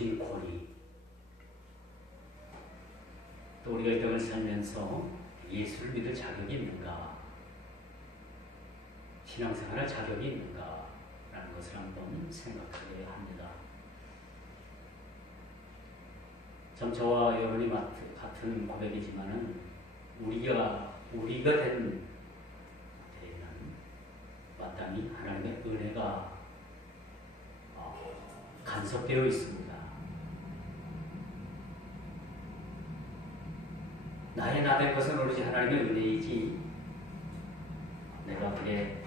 주어진 권위, 또 우리가 이 땅을 살면서 예수를 믿을 자격이 있는가, 신앙생활할 자격이 있는가 라는 것을 한번 생각하게 합니다. 참 저와 여러분이 같은 고백이지만은 우리가 된 데에는 마땅히 하나님의 은혜가 간섭되어 있습니다. 나의 나된 것은 오로지 하나님의 은혜이지, 내가 그게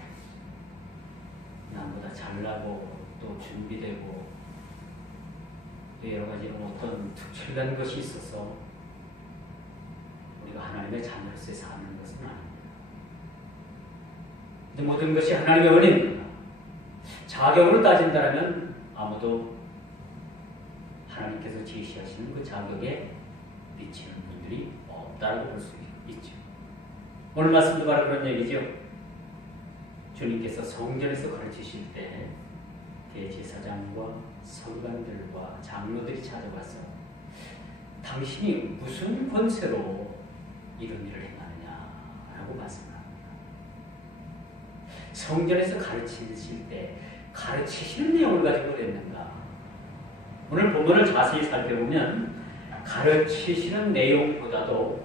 남보다 잘나고 또 준비되고 또 여러 가지로 어떤 특출난 것이 있어서 우리가 하나님의 자녀로서 사는 것은 아닙니다. 모든 것이 하나님의 은혜입니다. 자격으로 따진다면 아무도 하나님께서 제시하시는 그 자격에 미치는 분들이 없다고 볼 수 있죠. 오늘 말씀도 바로 그런 얘기죠. 주님께서 성전에서 가르치실 때 대제사장과 서기관들과 장로들이 찾아와서 당신이 무슨 권세로 이런 일을 행하느냐라고 말씀합니다. 성전에서 가르치실 때 가르치시는 내용을 가지고 그랬는가? 오늘 본문을 자세히 살펴보면 가르치시는 내용보다도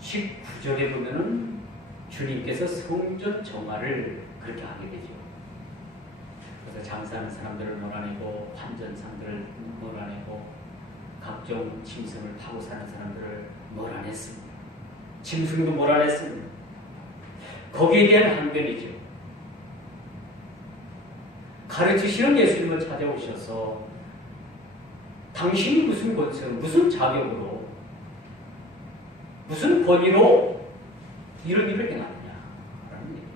19절에 보면은 주님께서 성전 정화를 그렇게 하게 되죠. 그래서 장사하는 사람들을 몰아내고 환전상들을 몰아내고 각종 짐승을 타고 사는 사람들을 몰아냈습니다. 짐승도 몰아냈습니다. 거기에 대한 항변이죠. 가르치시는 예수님을 찾아오셔서 당신이 무슨 권세로, 무슨 자격으로, 무슨 권위로 이런 일을 행하느냐라는 얘기예요.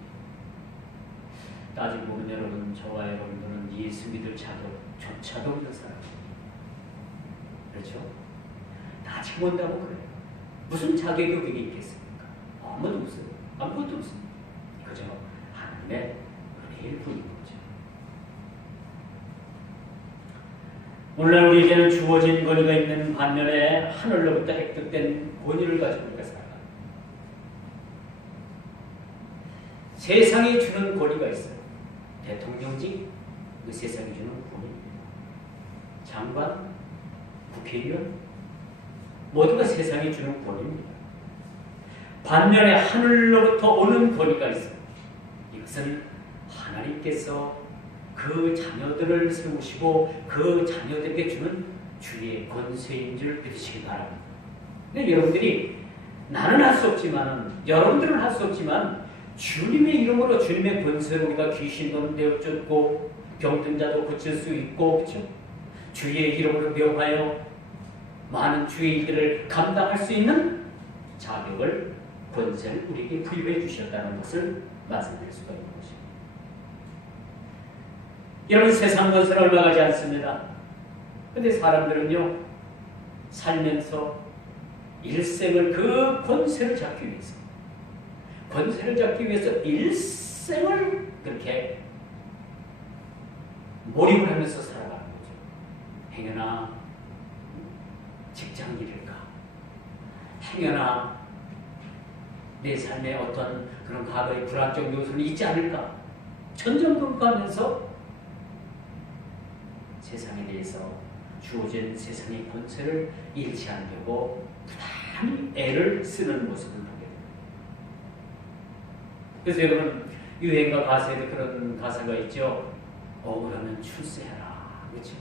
따지고 보면 여러분, 저와 여러분들은 예수 믿을 자격조차도 없는 사람입니다. 그렇죠? 따지고 본다고 그래요. 무슨 자격이 그게 있겠습니까? 아무것도 없어요. 아무것도 없습니다. 그저 하나님의 은혜일 뿐인 거죠. 오늘날 우리에게는 주어진 권위가 있는 반면에 하늘로부터 획득된 권위를 가지고 우리가 살아갑니다. 세상이 주는 권위가 있어요. 대통령직, 그 세상이 주는 권위입니다. 장관, 국회의원, 모두가 세상이 주는 권위입니다. 반면에 하늘로부터 오는 권위가 있어요. 이것은 하나님께서 그 자녀들을 세우시고 그 자녀들에게 주는 주의 권세인 줄 믿으시기 바랍니다. 근데 여러분들이 나는 할 수 없지만, 여러분들은 할 수 없지만 주님의 이름으로, 주님의 권세로 우리가 귀신도 내어쫓고 병든 자도 고칠 수 있고, 그렇죠? 주의 이름으로 명하여 많은 주의 일들을 감당할 수 있는 자격을, 권세를 우리에게 부여해 주셨다는 것을 말씀드릴 수가 있는 것입니다. 여러분, 세상 권세는 얼마 가지 않습니다. 근데 사람들은요, 살면서 일생을 그 권세를 잡기 위해서, 권세를 잡기 위해서 일생을 그렇게 몰입을 하면서 살아가는 거죠. 행여나 직장 일일까? 행여나 내 삶에 어떤 그런 과거의 불안정 요소는 있지 않을까? 천정분과하면서 세상에 대해서 주어진 세상의 권세를 잃지 않으려고 부단히 애를 쓰는 모습을 보게 됩니다. 그래서 여러분, 유행가 가사에도 그런 가사가 있죠. 억울하면 출세하라. 그렇죠?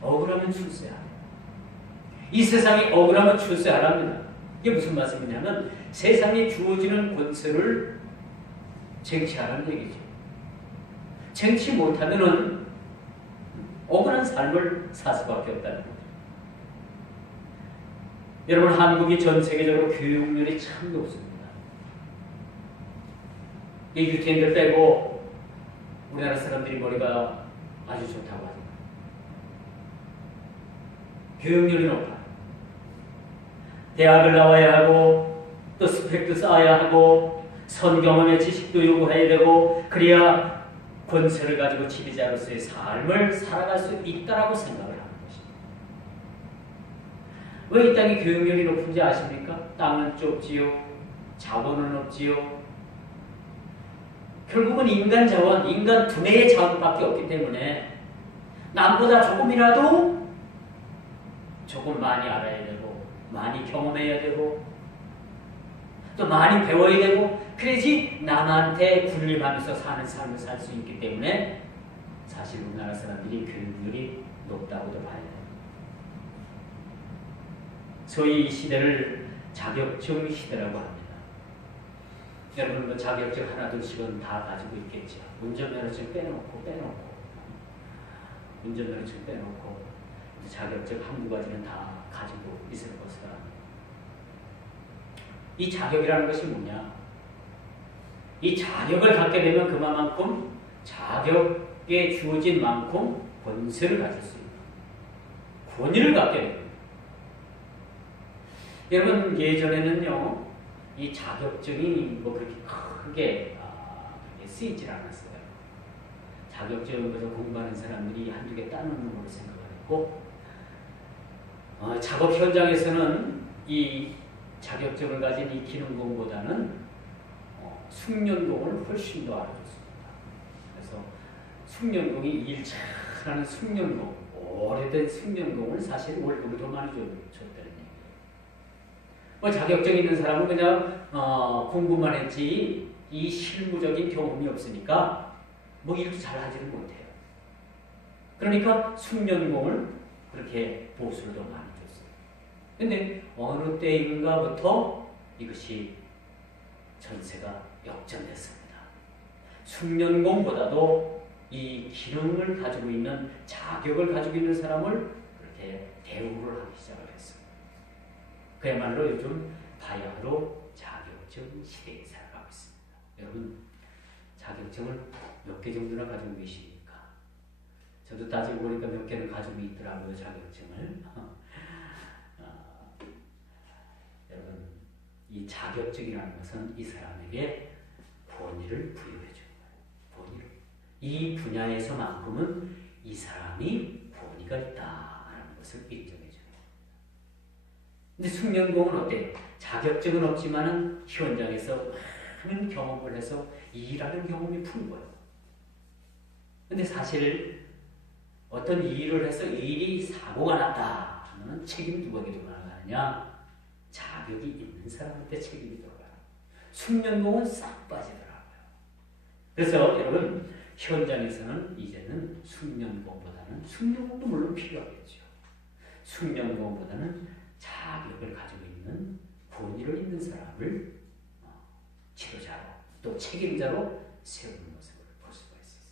억울하면 출세하라. 이 세상이 억울하면 출세하랍니다. 이게 무슨 말씀이냐면 세상에 주어지는 권세를 쟁취하라는 얘기죠. 쟁취 못하면은 억울한 삶을 살 수밖에 없다는 거죠. 여러분, 한국이 전 세계적으로 교육률이 참 높습니다. 이 유태인들 빼고 우리나라 사람들이 머리가 아주 좋다고 하죠. 교육률이 높아요. 대학을 나와야 하고 또 스펙도 쌓아야 하고 성경의 지식도 요구해야 되고, 그래야 권세를 가지고 지배자로서의 삶을 살아갈 수 있다라고 생각을 하는 것입니다. 왜 이 땅이 교육열이 높은지 아십니까? 땅은 좁지요. 자원은 없지요. 결국은 인간 자원, 인간 두뇌의 자원밖에 없기 때문에 남보다 조금이라도 조금 많이 알아야 되고 많이 경험해야 되고 또 많이 배워야 되고 그래야지 남한테 군림하면서 사는 삶을 살 수 있기 때문에 사실 우리나라 사람들이 교육률이 높다고도 봐야 돼요. 소위 이 시대를 자격증 시대라고 합니다. 여러분 뭐 자격증 하나 둘씩은 다 가지고 있겠죠. 운전면허증 빼놓고 운전면허증 빼놓고 자격증 한두 가지는 다 가지고 있을 것이다. 이 자격이라는 것이 뭐냐? 이 자격을 갖게 되면 그만큼 자격에 주어진 만큼 권세를 가질 수 있다. 권위를 갖게 됩니다. 여러분 예전에는요 이 자격증이 뭐 그렇게 크게 쓰이질 않았어요. 자격증을 공부하는 사람들이 한두 개 따놓는 걸로 생각을 했고 작업 현장에서는 이 자격증을 가진 이 기능공보다는 숙련공을 훨씬 더 알아줬습니다. 그래서 숙련공이 일 잘하는 숙련공, 오래된 숙련공을 사실 월급을 더 많이 줬다는 얘기예요. 뭐 자격증 있는 사람은 그냥 공부만 했지 이 실무적인 경험이 없으니까 뭐 일도 잘 하지는 못해요. 그러니까 숙련공을 그렇게 보수를 더 많이 줬어요. 근데 어느 때인가부터 이것이 전세가 역전됐습니다. 숙련공보다도 이 기능을 가지고 있는 자격을 가지고 있는 사람을 그렇게 대우를 하기 시작을 했습니다. 그야말로 요즘 바야흐로 자격증 시대에 살아가고 있습니다. 여러분 자격증을 몇 개 정도나 가지고 계십니까? 저도 따지고 보니까 몇 개는 가지고 있더라고요. 자격증을. 여러분 이 자격증이라는 것은 이 사람에게 권위를 부여해 주는 거예요. 권위를. 이 분야에서만큼은 이 사람이 권위가 있다라는 것을 인정해 주는 거예요. 근데 숙련공은 어때요? 자격증은 없지만은 현장에서 많은 경험을 해서 일하는 경험이 풍부해요. 근데 사실 어떤 일을 해서 일이 사고가 났다 하면 책임 누구에게 돌아가느냐? 자격이 있는 사람한테 책임이 돌아가요. 숙련공은 싹 빠지더라고요. 그래서 여러분 현장에서는 이제는 숙련공보다는 숙련공도 물론 필요하겠죠. 숙련공보다는 자격을 가지고 있는 권위를 있는 사람을 지도자로 또 책임자로 세우는 모습을 볼 수가 있었어요.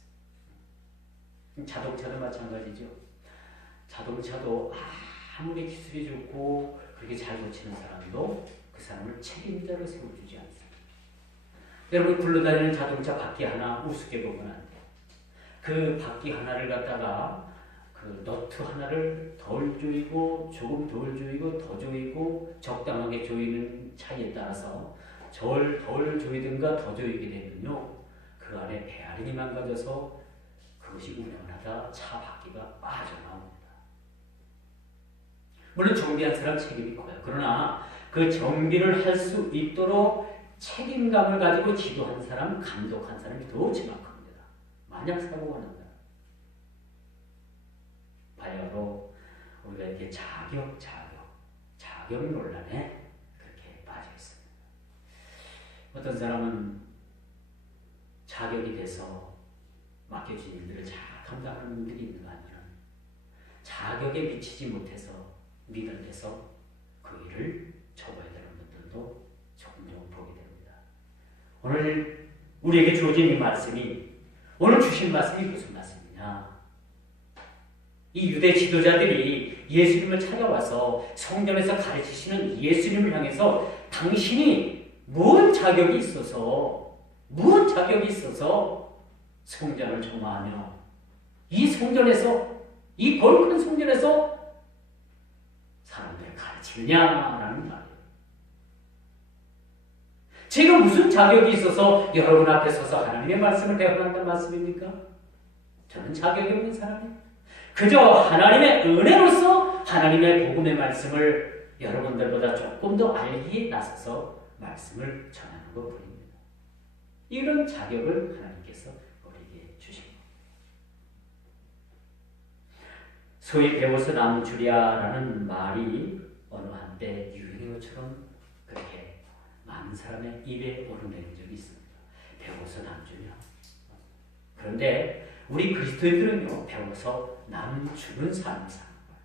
자동차도 마찬가지죠. 자동차도 아무리 기술이 좋고 그렇게 잘 고치는 사람도 그 사람을 책임자로 세워주지 않습니다. 여러분 굴러다니는 자동차 바퀴 하나 우습게 보면 안 돼요. 그 바퀴 하나를 갖다가 그 너트 하나를 덜 조이고 조금 덜 조이고 더 조이고 적당하게 조이는 차이에 따라서 덜 조이든가 더 조이게 되면요 그 안에 베어링이 망가져서 그것이 운행을 하다 차 바퀴가 빠져나옵니다. 물론 정비한 사람 책임이 커요. 그러나 그 정비를 할 수 있도록 책임감을 가지고 지도한 사람, 감독한 사람이 더 정확합니다. 만약 사고가 난다. 바야흐로 우리가 이렇게 자격 논란에 그렇게 빠져 있습니다. 어떤 사람은 자격이 돼서 맡겨진 일들을 잘 감당하는 분들이 있는가 하면 자격에 미치지 못해서 미달돼서 그 일을 접어야 되는 분들도 조금 보게 됩니다. 오늘 우리에게 주어진 이 말씀이 오늘 주신 말씀이 무슨 말씀이냐? 이 유대 지도자들이 예수님을 찾아와서 성전에서 가르치시는 예수님을 향해서 당신이 무슨 자격이 있어서 성전을 점화하며 이 성전에서 이 거룩한 성전에서 사람들을 가르치느냐라는 말이에요. 제가 무슨 자격이 있어서 여러분 앞에 서서 하나님의 말씀을 대언한다는 말씀입니까? 저는 자격이 없는 사람이에요. 그저 하나님의 은혜로서 하나님의 복음의 말씀을 여러분들보다 조금 더 알기에 나서서 말씀을 전하는 것뿐입니다. 이런 자격을 하나님께서 우리에게 주신 겁니다. 소위 배워서 남주랴라는 말이 어느 한때 유행어처럼 그렇게 많은 사람의 입에 오르내린 적이 있습니다. 배워서 남주랴. 그런데 우리 그리스도인들은요, 배워서 남주는 삶을 사는 거예요.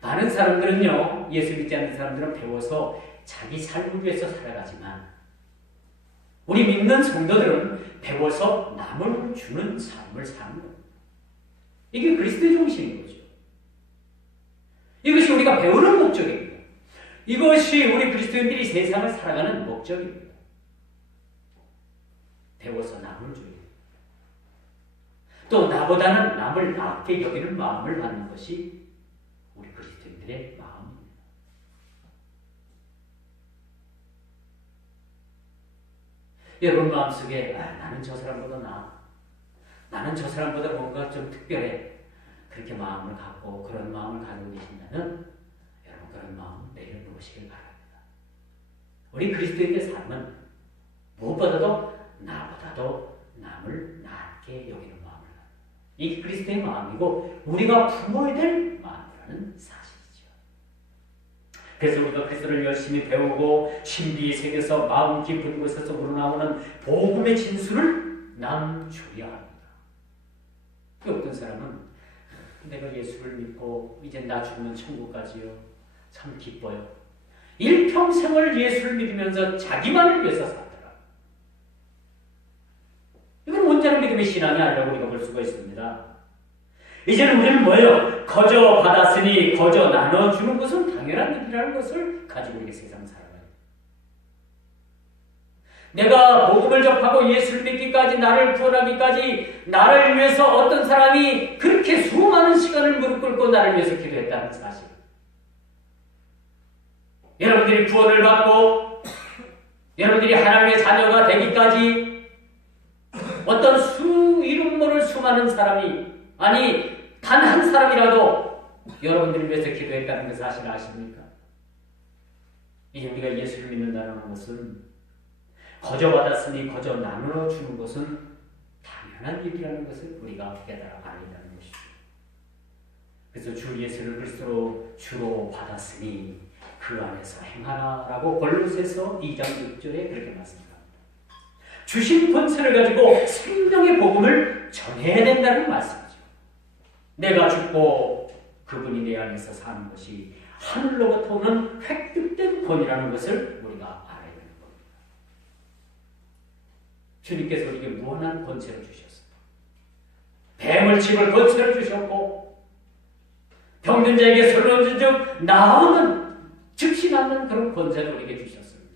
많은 사람들은요, 예수 믿지 않는 사람들은 배워서 자기 삶을 위해서 살아가지만 우리 믿는 성도들은 배워서 남을 주는 삶을 사는 거예요. 이게 그리스도의 정신인 거죠. 이것이 우리가 배우는 목적입니다. 이것이 우리 그리스도인들이 세상을 살아가는 목적입니다. 배워서 남을 줘야 돼요. 또 나보다는 남을 낫게 여기는 마음을 갖는 것이 우리 그리스도인들의 마음입니다. 여러분 마음속에 나는 저 사람보다 나아. 나는 저 사람보다 뭔가 좀 특별해. 그렇게 마음을 갖고 그런 마음을 가지고 계신다면 여러분 그런 마음 내려놓으시길 바랍니다. 우리 그리스도인의 삶은 무엇보다도 나보다도 남을 낫게 여기는 마음을 갖는 이게 그리스도의 마음이고 우리가 품어야 될 마음이라는 사실이죠. 그래서 우리가 그리스도를 열심히 배우고 신비에 새겨서 마음 깊은 곳에서 우러나오는 복음의 진수를 남주야 합니다. 어떤 사람은 내가 예수를 믿고 이제 나 죽으면 천국 가지요. 참 기뻐요. 일평생을 예수를 믿으면서 자기만을 위해서 살더라. 이건 온전한 믿음의 신앙이 아니라고 우리가 볼 수가 있습니다. 이제는 우리는 뭐예요? 거저 받았으니 거저 나눠주는 것은 당연한 일이라는 것을 가지고 우리 세상 살아가요. 내가 복음을 접하고 예수를 믿기까지 나를 구원하기까지 나를 위해서 어떤 사람이 그렇게 수많은 시간을 무릎 꿇고 나를 위해서 기도했다는 사실. 여러분들이 구원을 받고 여러분들이 하나님의 자녀가 되기까지 어떤 이름 모를 수많은 사람이 아니 단 한 사람이라도 여러분들을 위해서 기도했다는 그 사실 아십니까? 이제 우리가 예수를 믿는다는 것은 거저 받았으니 거저 나누어 주는 것은 당연한 일이라는 것을 우리가 깨달아 알아야 하는 것이죠. 그래서 주 예수를 그리스도로 주로 받았으니 그 안에서 행하라라고 골로새서 2장 6절에 그렇게 말씀합니다. 주신 권세를 가지고 생명의 복음을 전해야 된다는 말씀이죠. 내가 죽고 그분이 내 안에서 사는 것이 하늘로부터 오는 획득된 권이라는 것을 우리가 알아야 됩니다. 주님께서 우리에게 무한한 권세를 주셨습니다. 뱀을 칩을 권세를 주셨고 병든 자에게 손을 얹은 즉 나오는 즉시 낫는 그런 권세를 우리에게 주셨습니다.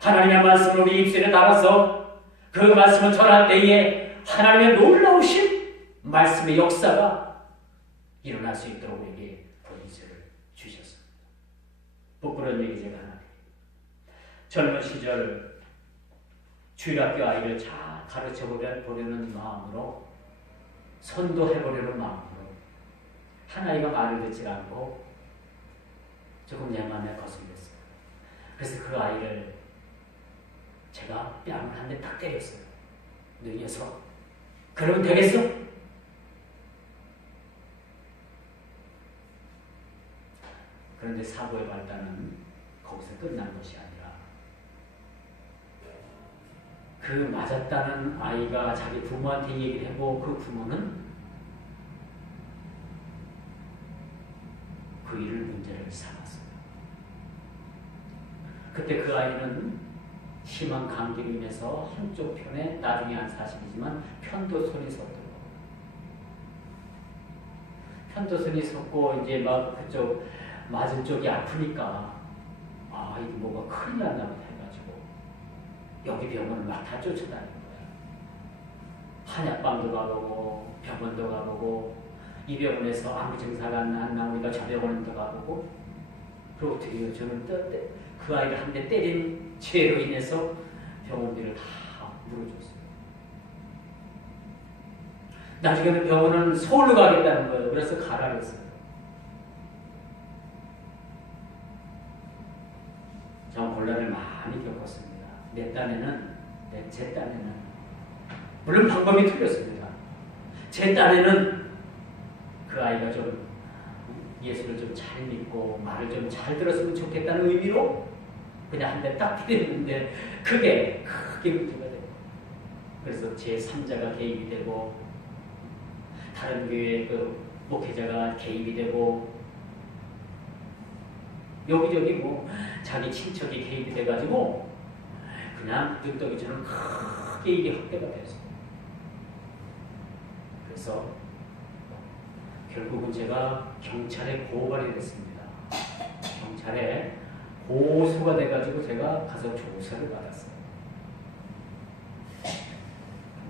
하나님의 말씀을 우리 입술에 달아서 그 말씀을 전할 때에 하나님의 놀라우신 말씀의 역사가 일어날 수 있도록 우리에게 권세를 주셨습니다. 부끄러운 얘기 제가 하나 드립니다. 젊은 시절 주일학교 아이를 잘 가르쳐 보려는 마음으로 선도해보려는 마음으로 한 아이가 말을 듣지 않고 조금 내 마음에 거슬렸어요. 그래서 그 아이를 제가 뺨을 한 대 딱 때렸어요. 너 녀석 그러면 되겠어? 그런데 사고의 발단은 거기서 끝난 것이 아니라 그 맞았다는 아이가 자기 부모한테 얘기를 하고 그 부모는 그 일을 문제를 삼았어요. 그때 그 아이는 심한 감기로 인해서 한쪽 편에 나중에 한 사실이지만 편도선이 섰더라고요. 편도선이 섰고 이제 막 그쪽 맞은 쪽이 아프니까 이게 뭐가 큰일 났나 보다 해가지고 여기 병원을 막 다 쫓아다니는 거야. 한약방도 가보고 병원도 가보고 이 병원에서 아무 증상이 안 나오니까 저 병원도 가보고 그리고 어떻게 해요? 저는 그 아이를 한 대 때린 죄로 인해서 병원비를 다 물어줬어요. 나중에는 병원은 서울로 가겠다는 거예요. 그래서 가라 그랬어요. 곤란을 많이 겪었습니다. 제 딴에는 물론 방법이 틀렸습니다. 제 딴에는 그 아이가 좀 예수를 좀 잘 믿고 말을 좀 잘 들었으면 좋겠다는 의미로 그냥 한 대 딱 때렸는데 그게 크게 문제가 돼요. 그래서 제3자가 개입이 되고 다른 교회 그 목회자가 개입이 되고 여기저기 뭐 자기 친척이 개입이 돼가지고 그냥 눈덩이처럼 크게 이게 확대가 됐어요. 그래서 결국은 제가 경찰에 고발이 됐습니다. 경찰에 고소가 돼가지고 제가 가서 조사를 받았어요.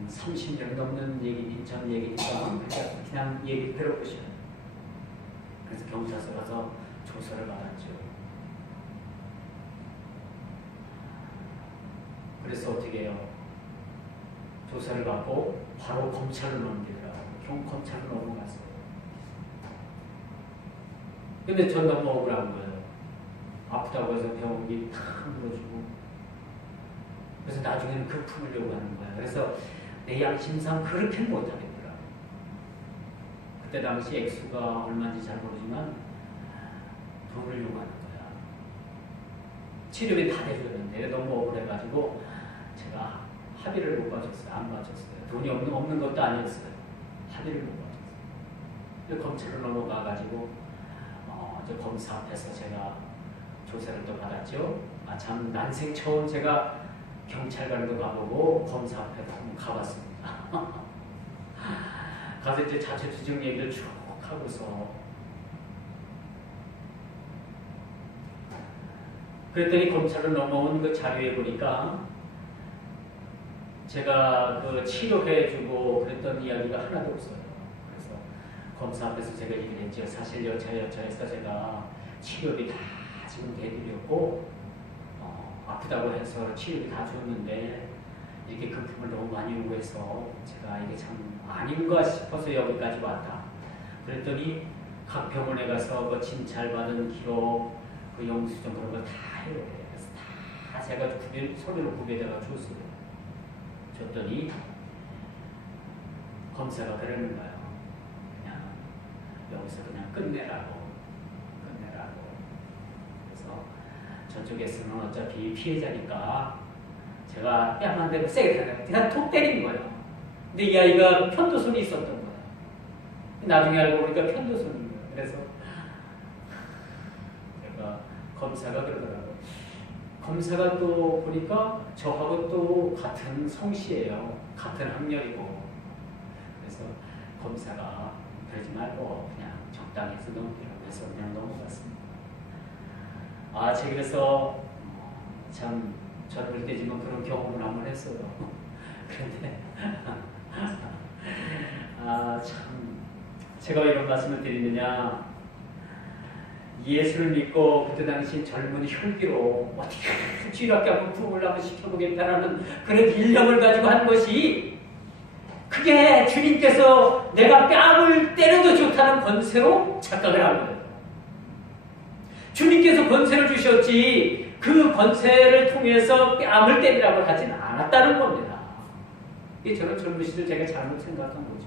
30년 넘는 얘기, 전 얘기니까 그냥 얘기 들어보시면. 그래서 경찰서 가서 조사를 받았죠. 그래서 어떻게 해요? 조사를 받고 바로 검찰로 넘기더라고요. 검찰로 넘어갔어요. 근데 전 너무 억울한 거예요. 아프다고 해서 병원비 탁 물어주고. 그래서 나중에는 그 품으려고 하는 거예요. 그래서 내 양심상 그렇게는 못하겠더라고요. 그때 당시 액수가 얼마인지 잘 모르지만 돈을 요구하는 거야. 치료비 다 내줬는데 너무 억울해가지고 제가 합의를 못 봐줬어요. 안 봐줬어요. 돈이 없는 것도 아니었어요. 합의를 못 봐줬어요. 검찰로 넘어가가지고 저 검사 앞에서 제가 조사를 또 받았죠. 참 난생 처음 제가 경찰관도 가보고 검사 앞에도 한번 가봤습니다. 가서 이제 자초지종 얘기를 쭉 하고서 그랬더니 검찰로 넘어온 그 자료에 보니까 제가 그 치료해주고 그랬던 이야기가 하나도 없어요. 그래서 검사 앞에서 제가 얘기를 했죠. 사실 여차여차해서 제가 치료비 다 지금 대드렸고 아프다고 해서 치료비 다 줬는데 이렇게 금품을 너무 많이 요구해서 제가 이게 참 아닌가 싶어서 여기까지 왔다. 그랬더니 각 병원에 가서 그 진찰받은 기록, 그 영수증 그런 거 다 해요. 그래서 다 제가 서류로 구비해다가 줬어요. 줬더니 검사가 그러는 거예요. 그냥 여기서 그냥 끝내라고. 그래서 저쪽에서는 어차피 피해자니까 제가 뺨 한 대로 세게 때려요. 그냥 톡 때린 거예요. 근데 이 아이가 편도선이 있었던 거예요. 나중에 알고 보니까 편도선인 거예요. 그래서 제가 검사가 그러더라고요. 검사가 또 보니까 저하고 또 같은 성씨예요. 같은 학년이고. 그래서 검사가 그러지 말고 그냥 적당히 해서 넘기라고 해서 그냥 넘어갔습니다. 제가 그래서 참 젊을 때지만 그런 경험을 한번 했어요. 그런데 참 제가 이런 말씀을 드리느냐, 예수를 믿고 그때 당시 젊은 혈기로 어떻게 쥐락게 한번 부흥을 한번 시켜보겠다라는 그런 일념을 가지고 한 것이, 그게 주님께서 내가 뺨을 때려도 좋다는 권세로 착각을 한 거예요. 주님께서 권세를 주셨지 그 권세를 통해서 뺨을 때리라고 하진 않았다는 겁니다. 이게 저는 젊은 시절 제가 잘못 생각한 거죠.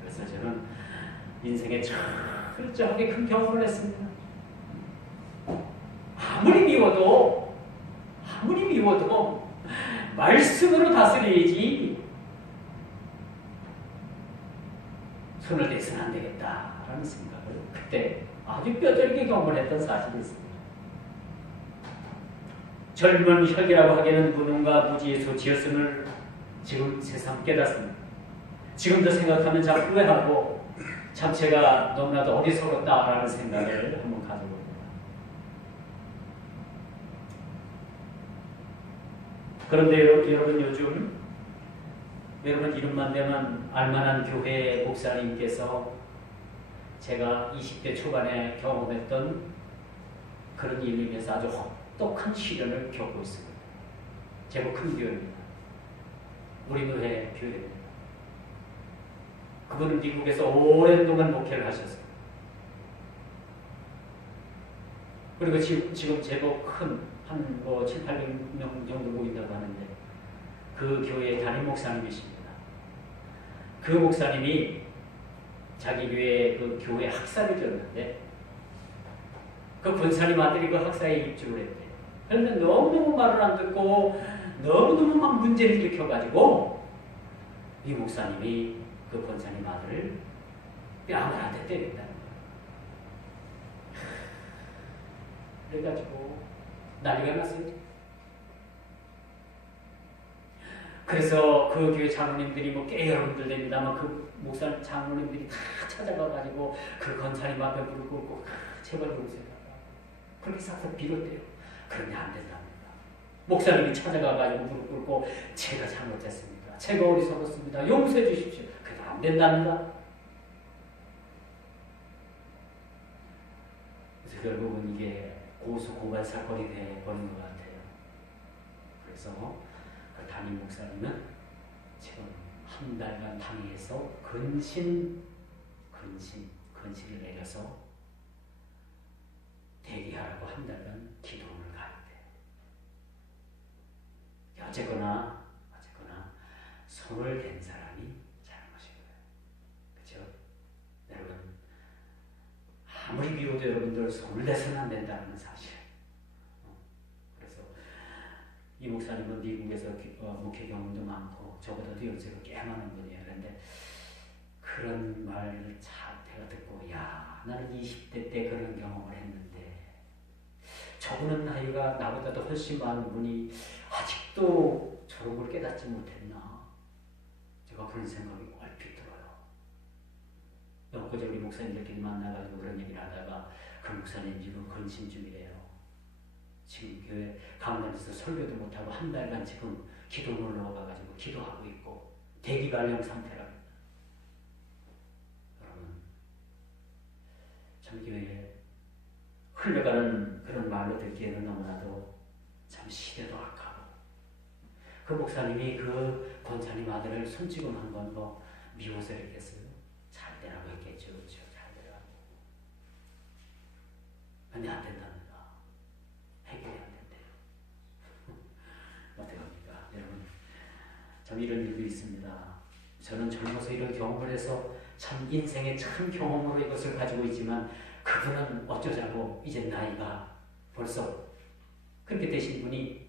그래서 저는 인생에 철저하게 큰 경험을 했습니다. 아무리 미워도 말씀으로 다스려야지 손을 대서는 안 되겠다라는 생각을 그때 아주 뼈저리게 경험을 했던 사실이 있습니다. 젊은 혈기라고 하기에는 무능과 무지의 소치였음을 지금 새삼 깨닫습니다. 지금도 생각하면 참 후회하고 참 제가 너무나도 어리석었다라는 생각을 한번 가져봅니다. 그런데 여러분 요즘 여러분 이름만 되면 알만한 교회 목사님께서 제가 20대 초반에 경험했던 그런 일로 인해서 아주 혹독한 시련을 겪고 있습니다. 제법 큰 교회입니다. 우리 교회 교회입니다. 그분은 미국에서 오랜 동안 목회를 하셨어요. 그리고 지금 제법 큰 한 뭐 7, 800명 정도 모인다고 하는데 그 교회의 담임 목사님이십니다. 그 목사님이 자기 그 교회 학사를 줬는데 그 권사님 아들이 그 학사에 입주를 했대. 그런데 너무너무 말을 안 듣고 너무너무 막 문제를 일으켜가지고 이 목사님이 그 권사님 아들을 뺨을 한 대 때렸다는 거예요. 그래가지고 난리가 났어요. 그래서 그 교회 장로님들이 뭐 꽤 여러분들 됩니다만 그 목사 장로님들이 다 찾아가가지고 그 권사님 앞에 무릎 꿇고 제발 용서해라. 그렇게 싹싹 빌었대요. 그런데 안 된답니다. 목사님이 찾아가가지고 무릎 꿇고 제가 잘못했습니다. 제가 어리석었습니다. 용서해 주십시오. 그래도 안 된답니다. 그래서 결국은 이게 고소 고발 사건이 돼버린 것 같아요. 그래서 그 담임 목사님은 지금 한 달간 당회에서 근신을 내려서 대기하라고 한 달간 기도를 가는데 어쨌거나 손을 댄 사람이 잘못인 거예요. 그렇죠? 여러분 아무리 비워도 여러분들 손을 대서는 안 된다는 사실. 그래서 이 목사님은 미국에서 목회 경험도 많고 저보다도 연세가 꽤 많은 분이에요. 그런데 그런 말을 제가 듣고 야 나는 20대 때 그런 경험을 했는데 저분은 나이가 나보다도 훨씬 많은 분이 아직도 저런 걸 깨닫지 못했나. 제가 그런 생각이 얼핏 들어요. 엊그제 우리 목사님들끼리 만나가지고 그런 얘기를 하다가 그 목사님 지금 근심 중이래요. 지금 교회 강단에서 설교도 못하고 한 달간 지금 기도를 넣어가지고 기도하고 있고 대기 발령 상태랍니다. 여러분 참 교회에 흘려가는 그런 말로 듣기에는 너무나도 참 시대도 악하고 그 목사님이 그 권사님 아들을 손찌검한 건 뭐 미워서 했겠어요? 잘 되라고 했겠죠. 그렇죠? 잘 되라고. 근데 안 된답니다. 해결이 안 된대요. 어떡합니까? 여러분 참 이런 일도 있습니다. 저는 젊어서 이런 경험을 해서 참 인생의 참 경험으로 이것을 가지고 있지만 그분은 어쩌자고 이제 나이가 벌써 그렇게 되신 분이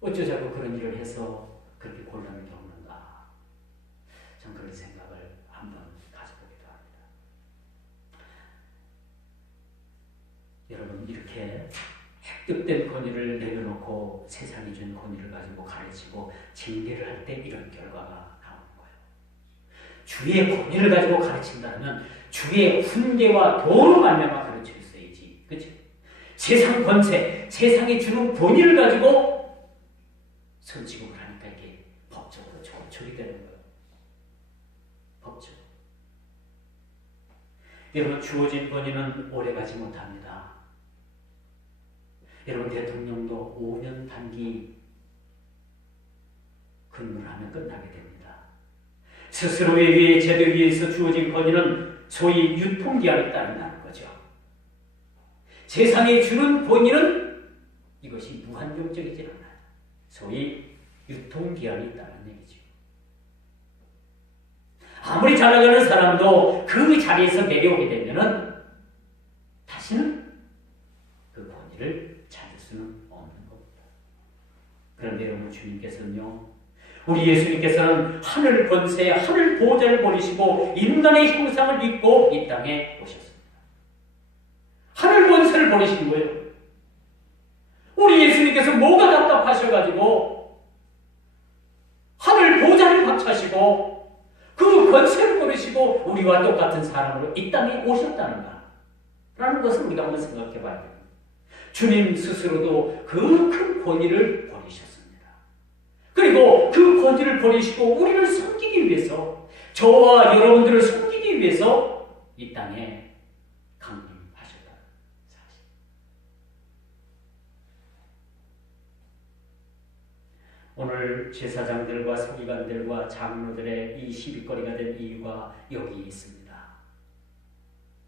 어쩌자고 그런 일을 해서 그렇게 곤란을 겪는가. 전 그런 생각을 한번 가져보기도 합니다. 여러분 이렇게 획득된 권위를 내려놓고 세상이 준 권위를 가지고 가르치고 징계를 할 때 이런 결과가 나오는 거예요. 주의 권위를 가지고 가르친다면 주의 훈계와 도로 말미암아 가르쳐 있어야지. 그렇죠? 세상 권세, 세상이 주는 권위를 가지고 선지급을 하니까 이게 법적으로 저촉이 되는 거예요. 법적. 여러분 주어진 권위는 오래가지 못합니다. 여러분 대통령도 5년 단기 근무를 하면 끝나게 됩니다. 스스로에 의해 제도에 의해서 주어진 권위는 소위 유통기한에 따른다는 거죠. 세상에 주는 권위는 이것이 무한정적이지 않아요. 소위 유통기한이 있다는 얘기죠. 아무리 잘 나가는 사람도 그 자리에서 내려오게 되면은 다시는 그 권위를 찾을 수는 없는 겁니다. 그런데 여러분 주님께서는요, 우리 예수님께서는 하늘 권세, 하늘 보좌를 버리시고 인간의 형상을 입고 이 땅에 오셨습니다. 하늘 권세를 버리신 거예요. 우리 예수님께서 뭐가 답답하셔가지고 하늘 보좌를 박차시고 그 권세를 버리시고 우리와 똑같은 사람으로 이 땅에 오셨다는가 라는 것을 우리가 한번 생각해 봐야 됩니다. 주님 스스로도 그 큰 권위를 버리셨습니다. 그리고 그 권위를 버리시고 우리를 섬기기 위해서, 저와 여러분들을 섬기기 위해서 이 땅에 강림하셨다는 사실. 오늘 제사장들과 서기관들과 장로들의 이 시비거리가 된 이유가 여기 있습니다.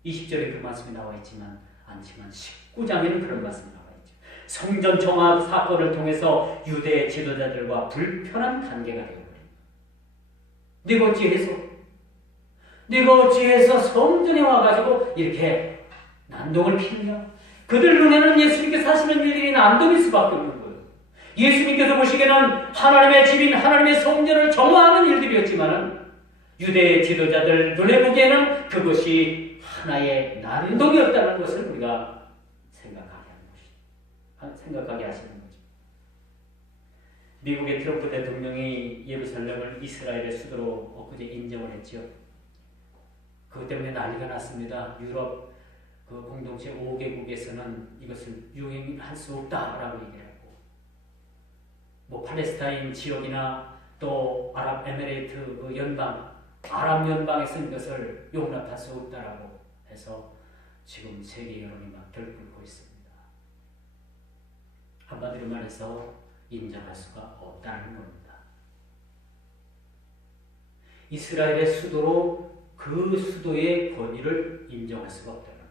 20절에 그 말씀이 나와 있지만 않지만 19장에는 그런 말씀이 나와 있죠. 성전 정화 사건을 통해서 유대 지도자들과 불편한 관계가 되어버립니다. 네가 어찌해서 성전에 와가지고 이렇게 난동을 피느냐? 그들 눈에는 예수님께서 하시는 일들이 난동일 수밖에 없는 거예요. 예수님께서 보시기에는 하나님의 집인 하나님의 성전을 정화하는 일들이었지만 유대 지도자들 눈에 보기에는 그것이 하나의 난동이었다는 것을 우리가 생각하게 하시는 거죠. 미국의 트럼프 대통령이 예루살렘을 이스라엘의 수도로 엊그제 인정을 했죠. 그것 때문에 난리가 났습니다. 유럽 그 공동체 5개국에서는 이것을 유행할 수 없다라고 얘기를 하고, 팔레스타인 지역이나 또 아랍에미레이트 그 연방, 아랍 연방에서는 이것을 용납할 수 없다라고 해서 지금 세계 여론이 막 들끓고 있습니다. 한마디로 말해서 인정할 수가 없다는 겁니다. 이스라엘의 수도로 그 수도의 권위를 인정할 수가 없다는 겁니다.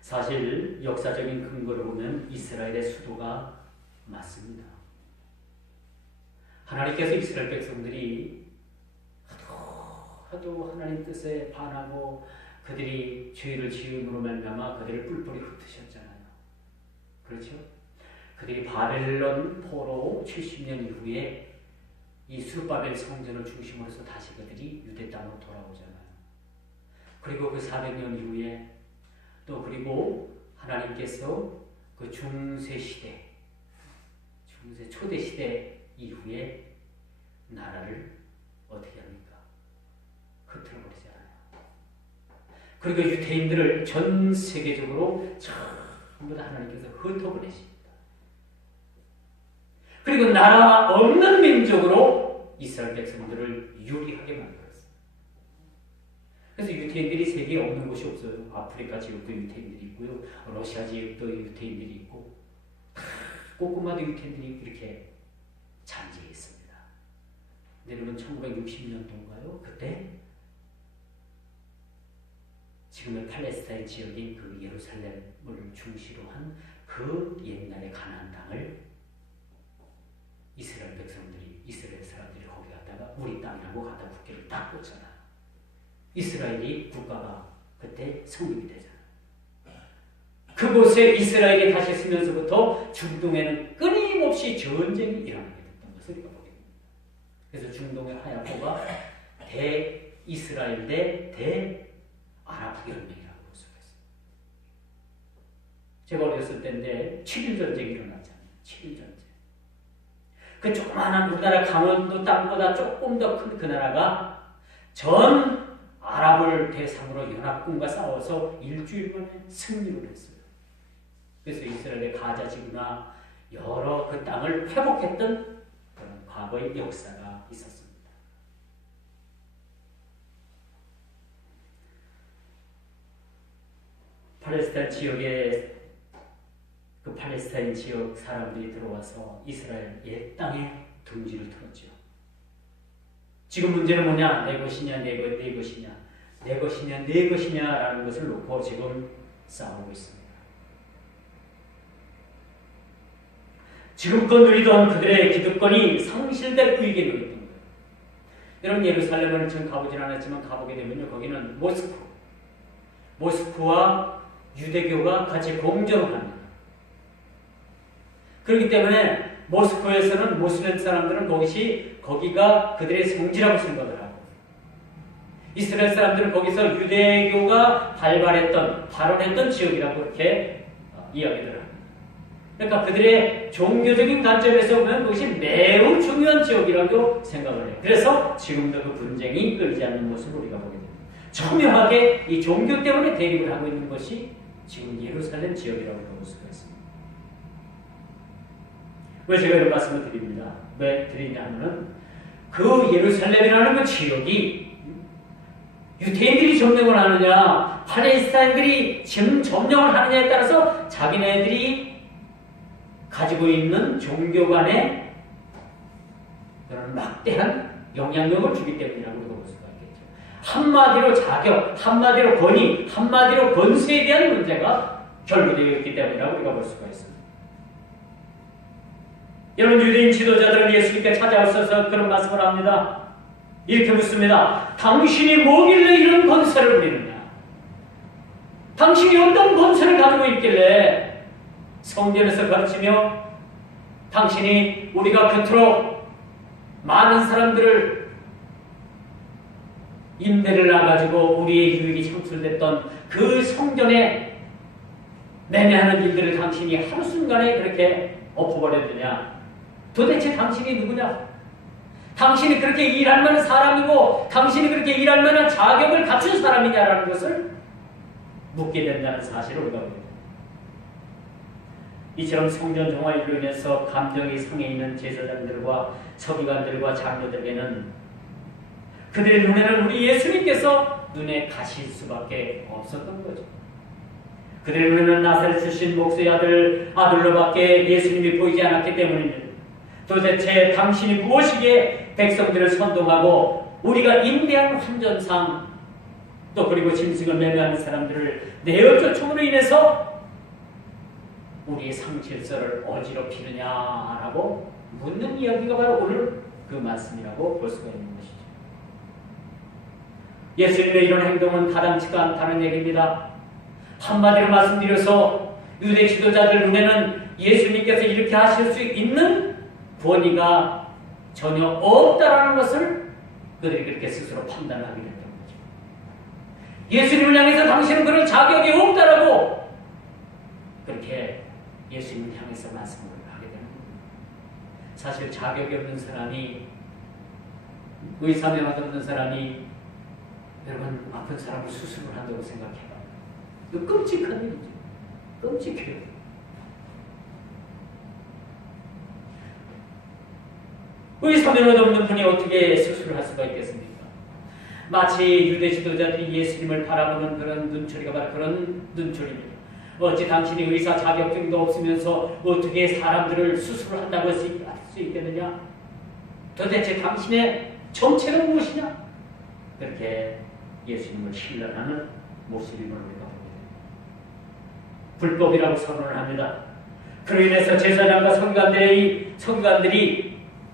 사실 역사적인 근거를 보면 이스라엘의 수도가 맞습니다. 하나님께서 이스라엘 백성들이 하도 하나님 뜻에 반하고 그들이 죄를 지음으로 말미암아 그들을 뿔뿔이 흩으셨잖아요. 그렇죠? 그들이 바벨론 포로 70년 이후에 이 수르바벨 성전을 중심으로서 다시 그들이 유대 땅으로 돌아오잖아요. 그리고 그 400년 이후에 또 그리고 하나님께서 그 중세 시대, 초대 시대 이후에 나라를 어떻게 합니까? 흩어버리잖아요. 그리고 유대인들을 전 세계적으로 전부 다 하나님께서 흩어버리십니다. 그리고 나라 없는 민족으로 이스라엘 백성들을 유리하게 만들었어요. 그래서 유대인들이 세계에 없는 곳이 없어요. 아프리카 지역도 유대인들이 있고요. 러시아 지역도 유대인들이 있고 곳곳마다 유대인들이 이렇게 잔재해 있습니다. 여러분 1960년도인가요? 그때 지금의 팔레스타인 지역인 그 예루살렘을 중시로 한 그 옛날의 가나안 땅을 이스라엘 사람들이 거기 갔다가 우리 땅이라고 갖다 국기를 딱 꽂잖아요. 이스라엘이 국가가 그때 성립이 되잖아요. 그곳에 이스라엘이 다시 쓰면서부터 중동에는 끊임없이 전쟁이 일어나게 됐던 것을 우리가 보게 됩니다. 그래서 중동의 하야포가 대이스라엘 대 아랍 연맹이라고 볼 수가 있어요. 제가 어렸을 때인데 7일 전쟁이 일어났잖아요. 7일 전쟁. 그 조그마한 우리나라 강원도 땅보다 조금 더 큰 그 나라가 전 아랍을 대상으로 연합군과 싸워서 일주일 만에 승리를 했어요. 그래서 이스라엘의 가자 지구나 여러 그 땅을 회복했던 그런 과거의 역사가 있었습니다. 팔레스타인 지역에 그 팔레스타인 지역 사람들이 들어와서 이스라엘 옛 땅에 둥지를 틀었죠. 지금 문제는 뭐냐? 내 것이냐, 내 것이냐, 내 것이냐, 내 것이냐라는 것을 놓고 지금 싸우고 있습니다. 지금껏 누리던 그들의 기득권이 상실될 위기에 놓였던 거예요. 여러분 예루살렘을 지금 가보진 않았지만 가보게 되면요, 거기는 모스크와 유대교가 같이 공존을 합니다. 그렇기 때문에 모스크에서는 모슬렘 사람들은 거기가 그들의 성지라고 생각을 하고, 이스라엘 사람들은 거기서 유대교가 발원했던 지역이라고 이렇게 이야기를 합니다. 그러니까 그들의 종교적인 관점에서 보면 그것이 매우 중요한 지역이라고 생각을 해요. 그래서 지금도 그 분쟁이 끊이지 않는 모습을 우리가 보게 됩니다. 첨예하게 이 종교 때문에 대립을 하고 있는 것이 지금 예루살렘 지역이라고 볼 수가 있습니다. 왜 제가 이런 말씀을 드립니다? 왜 드리냐 하면은 그 예루살렘이라는 그 지역이 유대인들이 점령을 하느냐 팔레스타인들이 지금 점령을 하느냐에 따라서 자기네들이 가지고 있는 종교 간의 그런 막대한 영향력을 주기 때문이라고 볼 수가 있겠죠. 한마디로 자격, 한마디로 권위, 한마디로 권세에 대한 문제가 결부되어 있기 때문이라고 우리가 볼 수가 있습니다. 여러분, 유대인 지도자들은 예수님께 찾아오셔서 그런 말씀을 합니다. 이렇게 묻습니다. 당신이 뭐길래 이런 권세를 부리느냐? 당신이 어떤 권세를 가지고 있길래 성전에서 가르치며 당신이 우리가 그토록 많은 사람들을 임대를 놔가지고 우리의 유익이 창출됐던 그 성전에 매매하는 일들을 당신이 하루 순간에 그렇게 엎어버렸느냐? 도대체 당신이 누구냐? 당신이 그렇게 일할 만한 사람이고 당신이 그렇게 일할 만한 자격을 갖춘 사람이냐라는 것을 묻게 된다는 사실을 우리가 봅니다. 이처럼 성전 정화일로 인해서 감정이 상해 있는 제사장들과 서기관들과 장로들에게는 그들의 눈에는 우리 예수님께서 눈에 가실 수밖에 없었던 거죠. 그들의 눈에는 나사렛 출신 목수의 아들로밖에 예수님이 보이지 않았기 때문입니다. 도대체 당신이 무엇이기에 백성들을 선동하고 우리가 임대한 환전상 또 그리고 짐승을 매매하는 사람들을 내어 쫓음으로 인해서 우리의 상질서를 어지럽히느냐라고 묻는 이야기가 바로 오늘 그 말씀이라고 볼 수가 있는 것이죠. 예수님의 이런 행동은 타당치가 않다는 얘기입니다. 한마디로 말씀드려서 유대 지도자들 눈에는 예수님께서 이렇게 하실 수 있는 권위가 전혀 없다라는 것을 그들이 그렇게 스스로 판단하게 됐던 거죠. 예수님을 향해서 당신은 그런 자격이 없다라고 그렇게 예수님을 향해서 말씀을 하게 되는 겁니다. 사실 자격이 없는 사람이 의사명함 없는 사람이 여러분 아픈 사람을 수술을 한다고 생각해봐. 이거 끔찍한 일이죠. 끔찍해요. 의사면허 없는 분이 어떻게 수술을 할 수가 있겠습니까? 마치 유대 지도자들이 예수님을 바라보는 그런 눈초리가 바로 그런 눈초리입니다. 어찌 당신이 의사 자격증도 없으면서 어떻게 사람들을 수술을 한다고 할 수 있겠느냐? 도대체 당신의 정체는 무엇이냐? 그렇게 예수님을 신뢰하는 모습임을 우리가 봅니다. 불법이라고 선언을 합니다. 그로 인해서 제사장과 서기관들이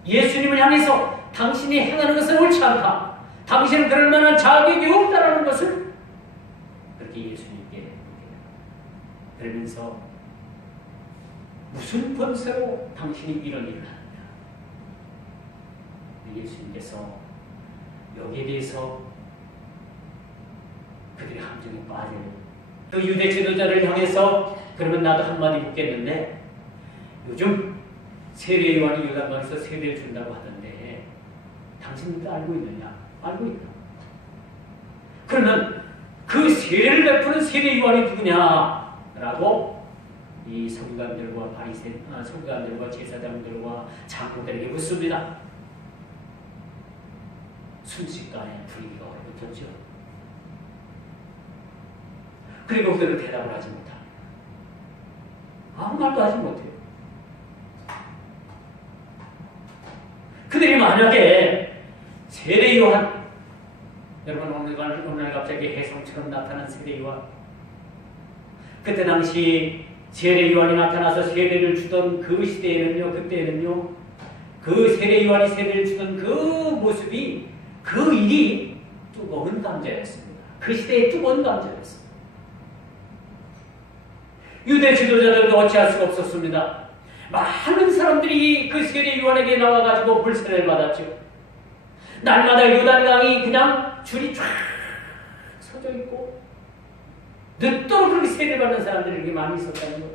예수님을 향해서 당신이 행하는 것은 옳지 않다. 당신은 그럴 만한 자격이 없다라는 것을 그렇게 예수님께 묻게 됩니다. 그러면서 무슨 권세로 당신이 이런 일을 하느냐? 예수님께서 여기에 대해서 그들의 함정에 빠져요. 그 유대 지도자를 향해서 그러면 나도 한마디 묻겠는데 요즘 세례 요한이 요단강에서 세례를 준다고 하던데 당신도 알고 있느냐? 알고 있다. 그러면 그 세례를 베푸는 세례 요한이 누구냐라고 이 서기관들과 서기관들과 제사장들과 장로들에게 묻습니다. 순식간에 분위기가 얼어붙었죠. 그리고 그들은 대답을 하지 못합니다. 아무 말도 하지 못해요. 그들이 만약에 세례 요한, 여러분 오늘 갑자기 혜성처럼 나타난 세례 요한, 그때 당시 세례 요한이 나타나서 세례를 주던 그 시대에는요, 그때는요, 그 세례 요한이 세례를 주던 그 모습이, 그 일이 뜨거운 감자였습니다. 그 시대의 뜨거운 감자였습니다. 유대 지도자들도 어찌할 수가 없었습니다. 많은 사람들이 그 세례 요한에게 나와가지고 불세례를 받았죠. 날마다 요단강이 그냥 줄이 쫙 서져 있고 늦도록 그렇게 세례 받는 사람들이 이렇게 많이 있었다는 것.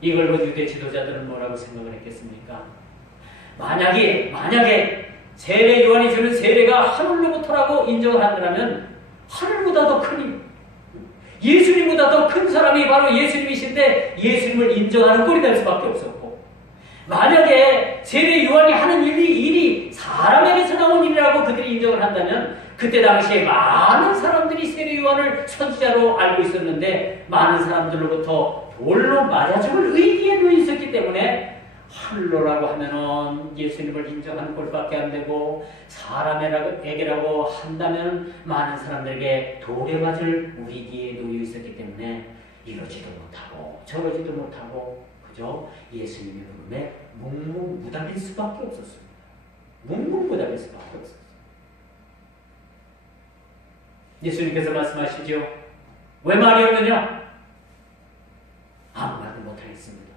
이걸 보고 유대 지도자들은 뭐라고 생각을 했겠습니까? 만약에 세례 요한이 주는 세례가 하늘로부터라고 인정을 한다면 하늘보다 더 큰 예수님보다 더 큰 사람이 바로 예수님이신데 예수님을 인정하는 꼴이 될 수밖에 없었고, 만약에 세례 요한이 하는 일이 사람에게서 나온 일이라고 그들이 인정을 한다면 그때 당시에 많은 사람들이 세례 요한을 선지자로 알고 있었는데 많은 사람들로부터 돌로 맞아 죽을 위기에 놓여 있었기 때문에 하늘로라고 하면은 예수님을 인정하는 꼴밖에 안 되고, 사람에게라고 한다면 많은 사람들에게 돌에 맞을 위기에 놓여 있었기 때문에 이러지도 못하고 저러지도 못하고 그저 예수님의 부름에 묵묵무답일 수밖에 없었습니다. 묵묵무답일 수밖에 없었어요. 예수님께서 말씀하시죠. 왜 말이 없느냐? 아무 말도 못하겠습니다.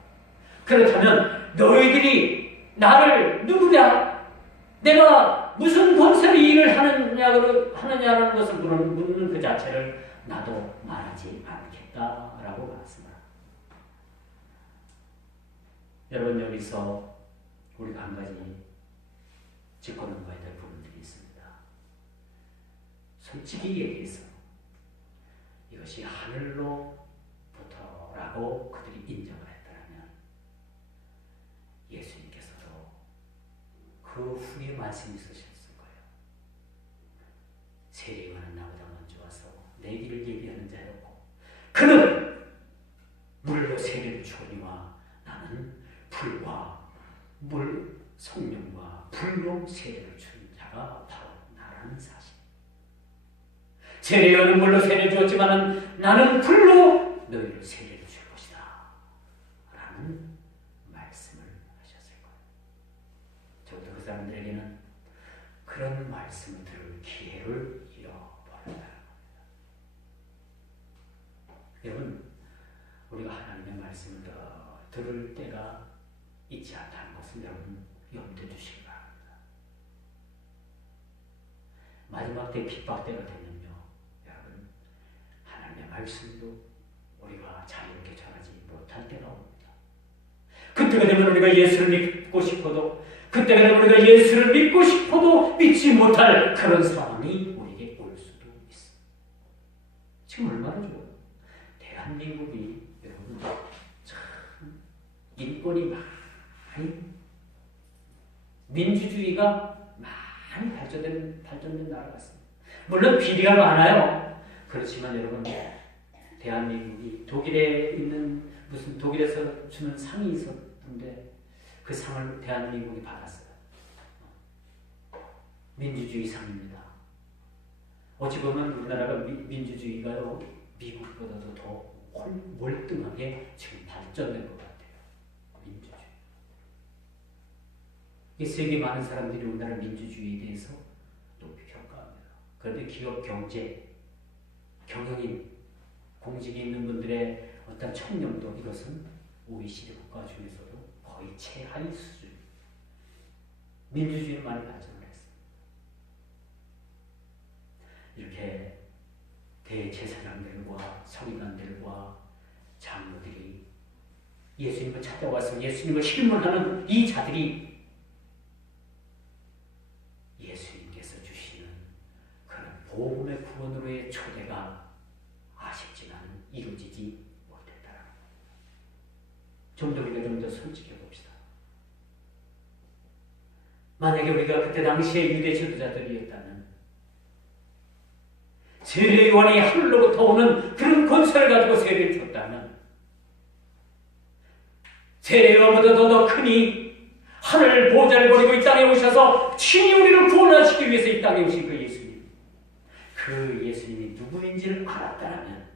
그렇다면 너희들이 나를 누구냐? 내가 무슨 권세로 일을 하느냐라는 것을 묻는 그 자체를 나도 말하지 않겠다라고 말했습니다. 여러분, 여기서 우리가 한 가지 짚고 넘어가야 될 부분들이 있습니다. 솔직히 얘기해서 이것이 하늘로부터라고 그들이 인정을 했다면 예수님께서도 그 후에 말씀이 있으셨을 거예요. 세례요한은 나보다 먼저 와서 내 길을 예비하는 자였고 그는 물로 세례를 주거니와 나는 불과 물 성령과 불로 세례를 주는 자가 바로 나라는 사실. 세례요한은 물로 세례를 주었지만 나는 불로 너희를 세례를 줄 것이다 라는 말씀을 하셨을 거예요. 적어도 그 사람들에게는 그런 말씀을 들을 기회를 잃어버렸다는 겁니다. 여러분, 우리가 하나님의 말씀을 들을 때가 있지 않다는 것을 여러분 염두에 두시기 바랍니다. 마지막 때 핍박 때가 되면요, 여러분, 하나님의 말씀도 우리가 자유롭게 전하지 못할 때가 옵니다. 그때가 되면 우리가 예수를 믿고 싶어도, 그때가 되면 우리가 예수를 믿고 싶어도 믿지 못할 그런 상황이 우리에게 올 수도 있습니다. 지금 얼마나 좋아요. 대한민국이 여러분 참 인권이 많이, 민주주의가 많이 발전된 나라 같습니다. 물론 비리가 많아요. 그렇지만 여러분, 대한민국이 독일에 있는 무슨 독일에서 주는 상이 있었는데 그 상을 대한민국이 받았어요. 민주주의 상입니다. 어찌 보면 우리나라가 민주주의가요, 미국보다도 더 월등하게 지금 발전된 것 같아요. 민주주의. 이 세계 많은 사람들이 우리나라 민주주의에 대해서 높이 평가합니다. 그런데 기업, 경제, 경영인, 공직에 있는 분들의 어떤 청렴도, 이것은 OECD 국가 중에서도 거의 최하위 수준. 민주주의는 많이 발전을 했습니다. 이렇게 대제사장들과 서기관들과 장로들이 예수님을 찾아와서 예수님을 신문하는 이 자들이 예수님께서 주시는 그런 복음의 구원으로의 초대가 아쉽지만 이루어지지 못했다는 것. 좀 더 우리가 좀 더 솔직해 봅시다. 만약에 우리가 그때 당시에 유대 지도자들이었다면, 세례요한이 하늘로부터 오는 그런 권세를 가지고 세례를 줬다면, 세례요한보다도 더 크니 하늘 보좌를 버리고 이 땅에 오셔서 친히 우리를 구원하시기 위해서 이 땅에 오신 그 예수님, 그 예수님이 누구인지를 알았다면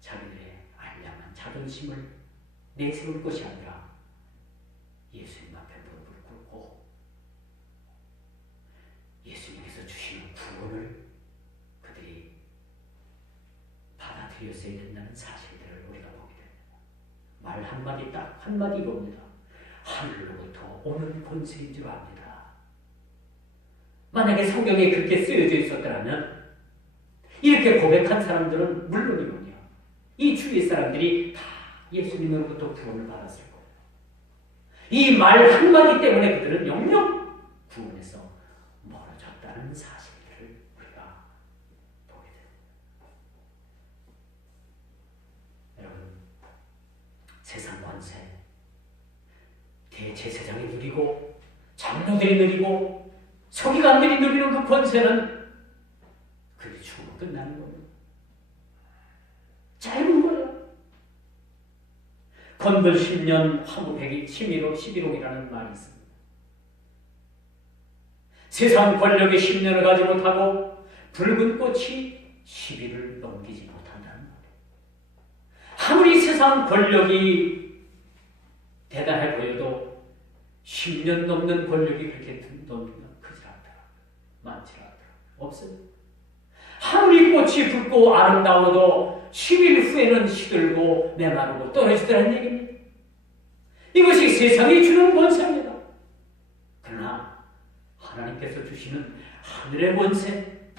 자기들의 알량한 자존심을 내세울 것이 아니라 예수님 앞에 무릎을 꿇고 예수님께서 주시는 구원을 그들이 받아들였어야 된다는 사실들을 우리가 보게 됩니다. 말 한마디, 딱 한마디 봅니다. 하늘로부터 오는 권세인 줄 압니다. 만약에 성경에 그렇게 쓰여져 있었더라면 이렇게 고백한 사람들은 물론이군요, 이 주위 사람들이 다 예수님으로부터 구원을 받았을 거예요. 이 말 한마디 때문에 그들은 영영 구원에서 멀어졌다는 사실을 우리가 보게 됩니다. 여러분, 세상 권세, 대제사장이 누리고 장로들이 누리고 서기관들이 누리는 그 권세는 그게 죽으면 끝나는 거예요. 짧은 거예요. 건들 10년 화무백이 11억이라는 말이 있습니다. 세상 권력이 10년을 가지 못하고 붉은 꽃이 10일을 넘기지 못한다는 말이에요. 아무리 세상 권력이 대단해 보여도 10년 넘는 권력이 그렇게 넘기면 크지 않더라고요. 많지 않더라고요. 없어요. 아무리 꽃이 붉고 아름다워도 10일 후에는 시들고 메마르고 떨어지더라는 얘기입니다. 이것이 세상이 주는 권세입니다. 그러나 하나님께서 주시는 하늘의 권세,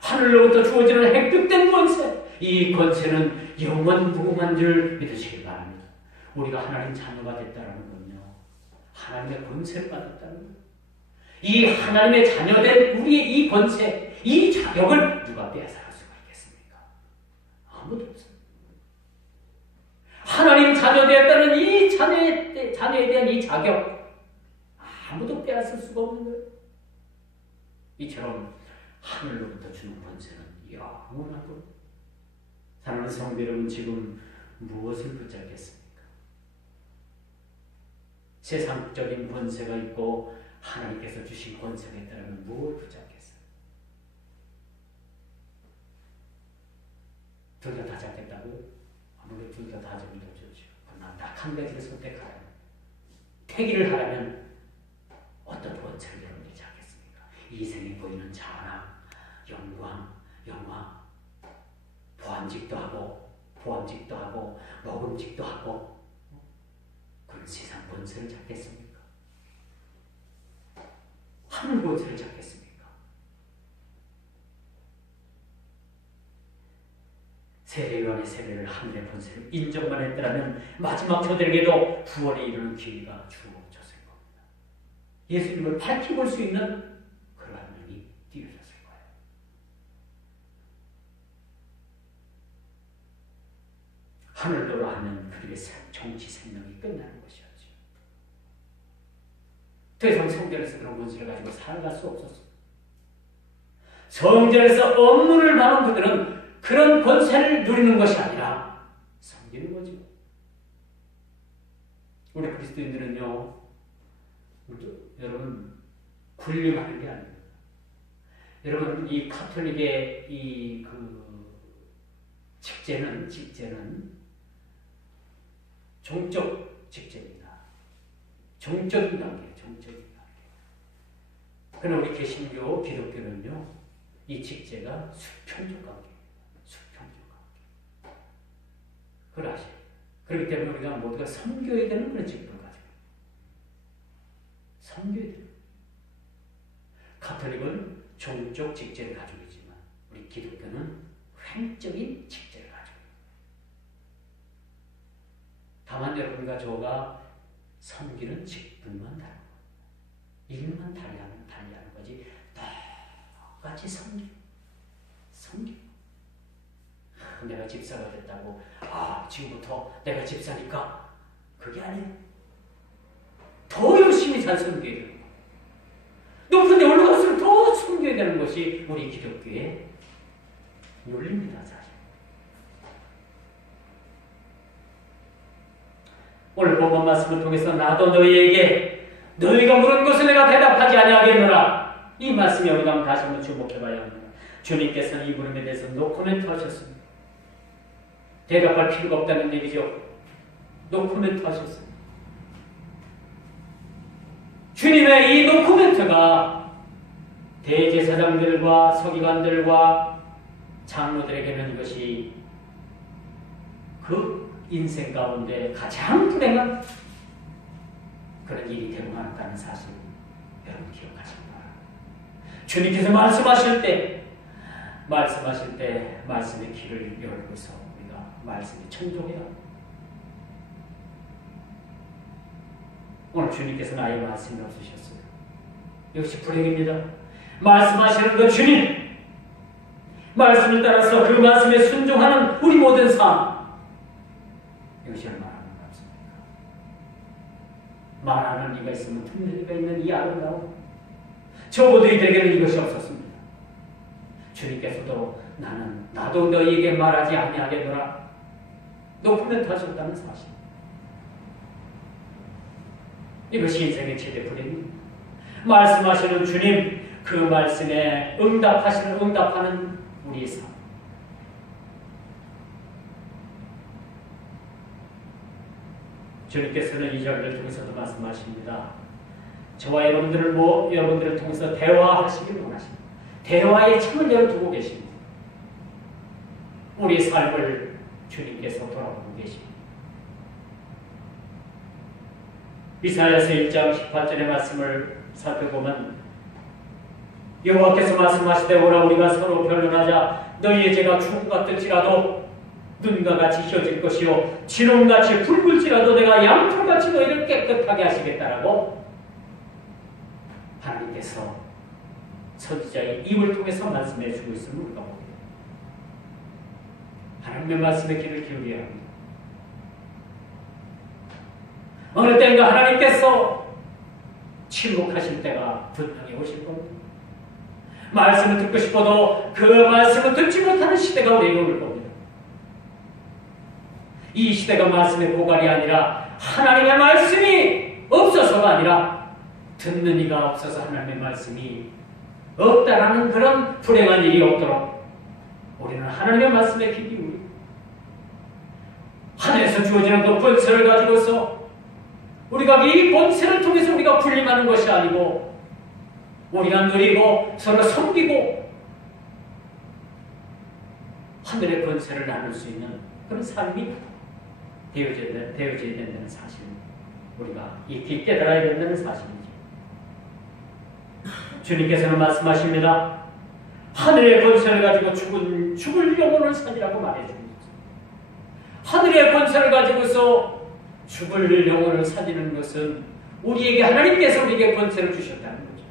하늘로부터 주어지는 획득된 권세, 이 권세는 영원 무궁한 줄 믿으시기 바랍니다. 우리가 하나님 자녀가 됐다는 건요, 하나님의 권세를 받았다는 거예요. 이 하나님의 자녀된 우리의 이 권세, 이 자격을 누가 빼앗아갈 수가 있겠습니까? 아무도 없어요. 하나님 자녀 되었다는 이 자녀에 대한 이 자격, 아무도 빼앗을 수가 없는 거예요. 이처럼 하늘로부터 주는 권세는 영원하고, 사랑하는 성도 여러분, 지금 무엇을 붙잡겠습니까? 세상적인 권세가 있고 하나님께서 주신 권세가 있다면 무엇을 붙잡겠어요? 둘 다 잡겠다고요? 아무래도 둘 다 잡으면 더 좋죠. 그러나 딱 한 가지를 선택하라면, 택일을 하라면 어떤 권세를 여러분이 잡겠습니까? 이 생에 보이는 자랑, 영광, 보암직도 하고 먹음직도 하고 그런 세상 권세를 잡겠습니까? 하늘 권세를 잡겠습니까? 세례요한의 세례를 하늘의 권세를 인정만 했더라면 마지막 저들에게도 구원에 이르는 기회가 주어졌을 겁니다. 예수님을 밝혀볼 수 있는 그러한 눈이 띄어졌을 거예요. 하늘로로 하면 그들의 정치 생명이 끝나는 것이었죠. 더 이상 성전에서 그런 권세를 가지고 살아갈 수 없었습니다. 성전에서 업무를 받은 그들은 그런 권세를 누리는 것이 아니라 섬기는 거죠. 우리 그리스도인들은요, 여러분, 군림하는 게 아닙니다. 여러분, 이 카톨릭의 이 직제는 종적 직제입니다. 종적인 관계예요. 종적인 관계. 그러나 우리 개신교, 기독교는요, 이 직제가 수평적 관계예요. 수평적 관계. 그걸 아셔요. 그렇기 때문에 우리가 모두가 섬겨야 되는 그런 직분을 가지고 있어요. 섬겨야 돼요. 가톨릭은 종적 직제를 가지고 있지만 우리 기독교는 횡적인 직제를 가지고 있어요. 다만 여러분과 저가 섬기는 직분만 다른 거예요. 일만 달리하는 거지 똑같이 섬겨. 내가 집사가 됐다고 지금부터 내가 집사니까 그게 아니에요. 더 열심히 잘 섬겨야 되는 거예요. 높은 데 올라갈수록 더 섬겨야 되는 것이 우리 기독교의 윤리입니다. 사실 오늘 본문 말씀을 통해서 나도 너희에게 너희가 물은 것을 내가 대답하지 아니하겠노라, 이 말씀에 우리가 다시 한번 주목해봐야 합니다. 주님께서는 이 물음에 대해서 노코멘트 하셨습니다. 대답할 필요가 없다는 얘기죠. 노코멘트 하셨습니다. 주님의 이 노코멘트가 대제사장들과 서기관들과 장로들에게는 이것이 그 인생 가운데 가장 불행한 그런 일이 되고 말았다는 사실 여러분 기억하시기 바랍니다. 주님께서 말씀하실 때 말씀의 길을 열고서 우리가 말씀에 청종해야 합니다. 오늘 주님께서는 아예 말씀이 없으셨어요. 역시 불행입니다. 말씀하시는 그 주님, 말씀을 따라서 그 말씀에 순종하는 우리 모든 삶, 이것이 얼마나 아름답습니까? 말하는 이가 있으면 듣는 이가 있는 이 아름다움, 적어도 이들에게는 이것이 없었습니다. 주님께서도 나도 너희에게 말하지 아니하겠노라 노코멘트 하셨다는 사실, 이것이 인생의 최대 불행입니다. 말씀하시는 주님, 그 말씀에 응답하는 우리의 삶. 주님께서는 이 절을 통해서도 말씀하십니다. 저와 여러분들을 통해서 대화하시길 원하십니다. 대화의 창을 열어두고 계십니다. 우리의 삶을 주님께서 돌아보고 계십니다. 이사야서 1장 18절의 말씀을 살펴보면 여호와께서 말씀하시되 오라 우리가 서로 변론하자. 너희의 죄가 죽음 같을지라도 눈과 같이 휘어질 것이요 진홍같이 붉을지라도 내가 양털같이 너희를 깨끗하게 하시겠다라고 하나님께서 선지자의 입을 통해서 말씀해 주고 있음을 우리가 봅니다. 하나님의 말씀에 귀를 기울여야 합니다. 어느 때인가 하나님께서 침묵하실 때가 분명히 오실 겁니다. 말씀을 듣고 싶어도 그 말씀을 듣지 못하는 시대가 우리에게 올 겁니다. 이 시대가 말씀의 고갈이 아니라 하나님의 말씀이 없어서가 아니라 듣는 이가 없어서 하나님의 말씀이 없다라는 그런 불행한 일이 없도록 우리는 하나님의 말씀에 귀 기울이고 하늘에서 주어지는 그 권세를 가지고서 우리가 이 권세를 통해서 우리가 군림하는 것이 아니고 우리가 누리고 서로 섬기고 하늘의 권세를 나눌 수 있는 그런 삶이 되어져야 된다는 사실입니다. 우리가 익히 깨달아야 된다는 사실이죠. 주님께서는 말씀하십니다. 하늘의 권세를 가지고 죽을 영혼을 살리라고 말해줍니다. 하늘의 권세를 가지고서 죽을 영혼을 살리는 것은 우리에게 하나님께서 우리에게 권세를 주셨다는 거죠.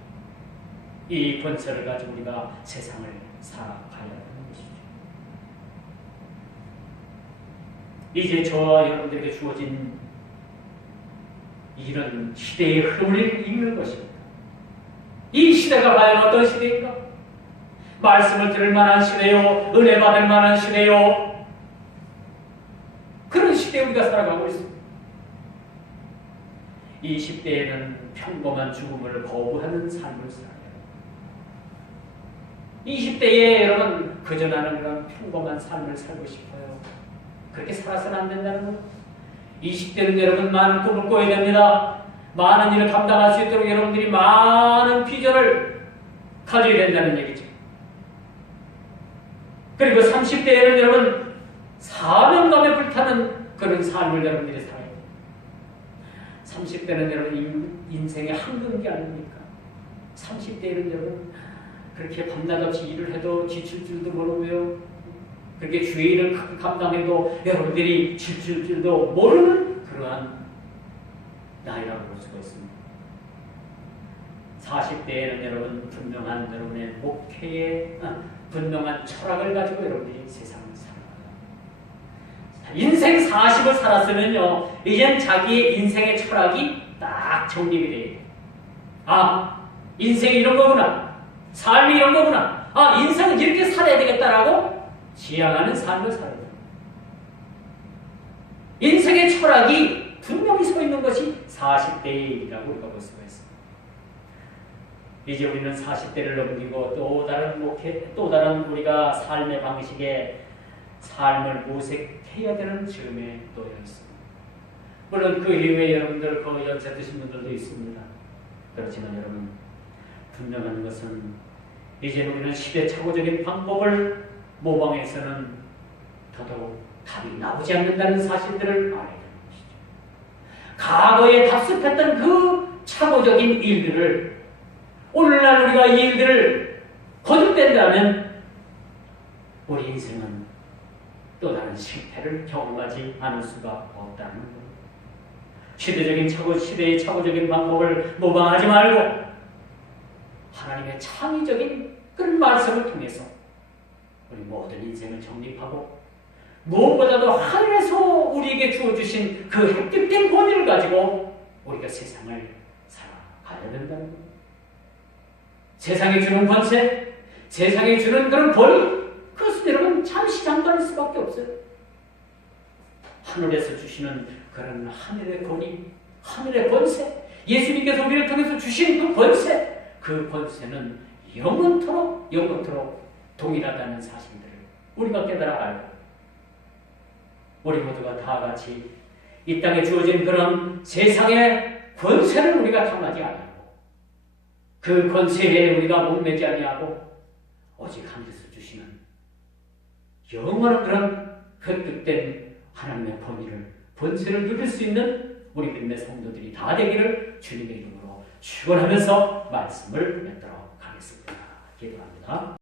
이 권세를 가지고 우리가 세상을 살아가야 하는 것이죠. 이제 저와 여러분들에게 주어진 이런 시대의 흐름을 읽는 것입니다. 이 시대가 과연 어떤 시대인가? 말씀을 들을 만한 시대요, 은혜 받을 만한 시대요, 그런 시대에 우리가 살아가고 있습니다. 이 시대에는 평범한 죽음을 거부하는 삶을 살아야 합니다. 이 시대에 여러분 그저 나는 그런 평범한 삶을 살고 싶어요. 그렇게 살아서는 안 된다는 것. 이 시대는 여러분 많은 꿈을 꿔야 됩니다. 많은 일을 감당할 수 있도록 여러분들이 많은 비전을 가져야 된다는 얘기죠. 그리고 30대에는 여러분 사명감에 불타는 그런 삶을 여러분들이 살아야 돼요. 30대는 여러분 인생의 한경기 아닙니까? 30대에는 여러분 그렇게 밤낮 없이 일을 해도 지칠 줄도 모르고요. 그렇게 주의를 감당해도 여러분들이 지칠 줄도 모르는 그러한 나이라고 볼 수가 있습니다. 40대에는 여러분 분명한 여러분의 목회에 분명한 철학을 가지고 여러분들이 세상을 살아가요. 인생 40을 살았으면요, 이젠 자기의 인생의 철학이 딱 정립이 돼요. 아, 인생이 이런 거구나. 삶이 이런 거구나. 아, 인생은 이렇게 살아야 되겠다라고 지향하는 삶을 살아야 돼요. 인생의 철학이 분명히 서 있는 것이 40대이라고 우리가 볼 수가 있습니다. 이제 우리는 40대를 넘기고 또 다른 목회, 또 다른 우리가 삶의 방식에 삶을 모색해야 되는 즈음에 놓여 있습니다. 물론 그 이후에 여러분들 그 연세 드신 분들도 있습니다. 그렇지만 여러분 분명한 것은 이제 우리는 시대착오적인 방법을 모방해서는 더더욱 답이 나오지 않는다는 사실들을 알아야 되는 것이죠. 과거에 답습했던 그 착오적인 일들을 오늘날 우리가 이 일들을 거듭된다면 우리 인생은 또 다른 실패를 경험하지 않을 수가 없다는 것. 시대의 착오적인 방법을 모방하지 말고 하나님의 창의적인 그런 말씀을 통해서 우리 모든 인생을 정립하고 무엇보다도 하늘에서 우리에게 주어주신 그 획득된 권위를 가지고 우리가 세상을 살아가야 된다는 것. 세상에 주는 권세, 세상에 주는 그런 권위, 그것은 여러분 잠시 잠깐일 수밖에 없어요. 하늘에서 주시는 그런 하늘의 권위, 하늘의 권세, 예수님께서 우리를 통해서 주신 그 권세는 영원토록 동일하다는 사실들을 우리가 깨달아 알고, 우리 모두가 다 같이 이 땅에 주어진 그런 세상의 권세를 우리가 탐하지 아니하고, 그 권세에 우리가 목매지 아니하고, 오직 하늘에서 주시는 영원한 그런 획득된 하나님의 권세를 누릴 수 있는 우리 믿음의 성도들이 다 되기를 주님의 이름으로 축원하면서 말씀을 맺도록 하겠습니다. 기도합니다.